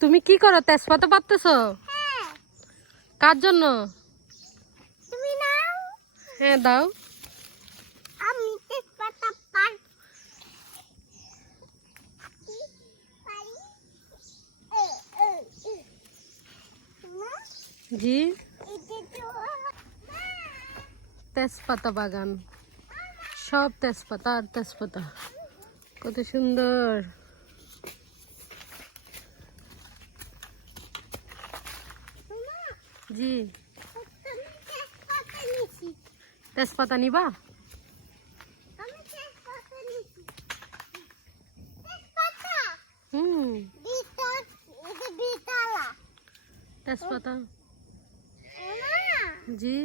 তুমি কি করো, তেজপাতা পাততেছো? কার জন্য? তুমি নাও। হ্যাঁ দাও। আমি তেজপাতা পারি। জি, তেজপাতা বাগান, সব তেজপাতা আর তেজপাতা, কত সুন্দর। জি, তেজপাতা নিবা? হুম, তেজপাতা। জি,